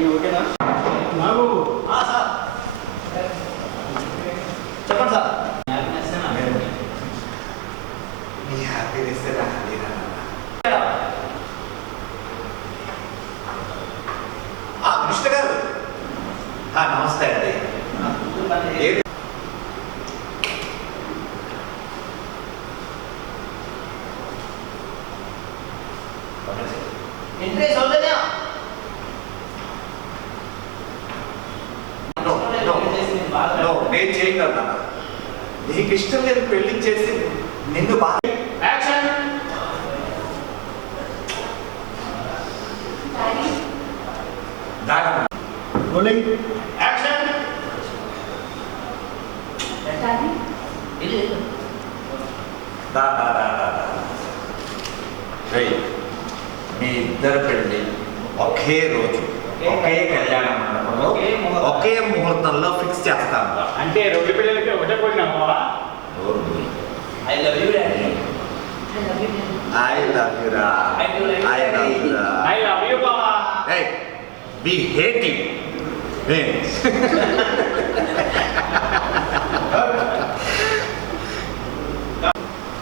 అయ్యి ఓకేనా బాబు సార్ చెప్పండి సార్ మీ హ్యాపీనెస్ కృష్ణ గారు నమస్తే అండి. నేను చేయగలనా? నీకు ఇష్టం లేదు పెళ్లి చేసి నిన్ను బాగా రోలింగ్ యాక్షన్ మీ ఇద్దరు పెళ్లి ఒకే రోజు ఒకే కళ్యాణ మండపంలో ఒకే ముహూర్తంలో ఫిక్స్ చేస్తాను. అంటే రెండు పిల్లలకి ఒకటే పోయినావా? I love you daddy I love you రా. ఐ లవ్ యు రా. ఐ లవ్ యూ బావా. Hey, we hate you. Hey.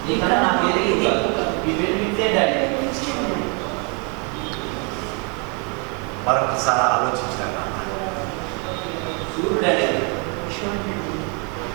నీకన్నా నాకు ఎదిగింది ఈ పెళ్లితే డాడీ మరొకసారి ఆలోచించాను. చూడు డాడీ